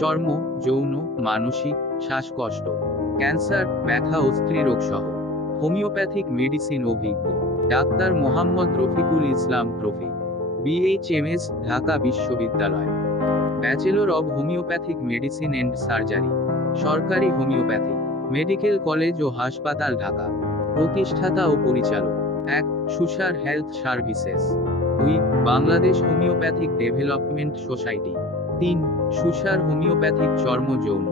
চর্ম, যৌন, মানসিক, শ্বাসকষ্ট, ক্যান্সার, ব্যথা ও স্ত্রীরোগ সহ হোমিওপ্যাথিক মেডিসিন অভিজ্ঞ ডাক্তার মোহাম্মদ রফিকুল ইসলাম প্রফি, BHMS, ঢাকা বিশ্ববিদ্যালয়। Bachelor of homoeopathic medicine and surgery, সরকারি হোমিওপ্যাথিক মেডিকেল কলেজ ও হাসপাতাল, ঢাকা। প্রতিষ্ঠাতা ও পরিচালক: 1. Susar health services. 2. Bangladesh homoeopathic development society. 3. Susar homoeopathic চর্ম যৌন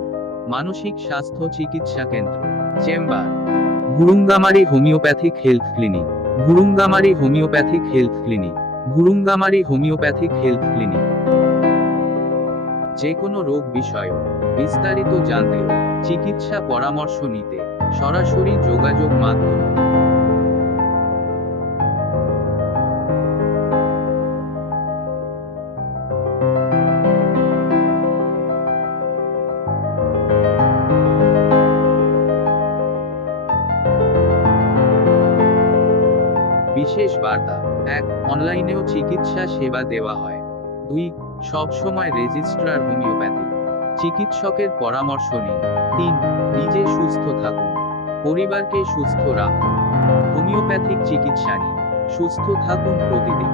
মানসিক স্বাস্থ্য চিকিৎসা কেন্দ্র। Chamber: Bhurungamari homoeopathic health clinic, Bhurungamari homoeopathic health clinic, Bhurungamari homoeopathic health clinic. যে কোনো রোগ বিষয়ে বিস্তারিত জানতে ও চিকিৎসা পরামর্শ নিতে সরাসরি যোগাযোগ মাধ্যম। বিশেষ বার্তা: 1. অনলাইনেও চিকিৎসা সেবা দেওয়া হয়। 2. সব সময় রেজিস্ট্রার হোমিওপ্যাথি চিকিৎসকের পরামর্শ নিন। 3. নিজে সুস্থ থাকুন, পরিবারকে সুস্থ রাখুন। হোমিওপ্যাথিক চিকিৎসা নিন, সুস্থ থাকুন প্রতিদিন।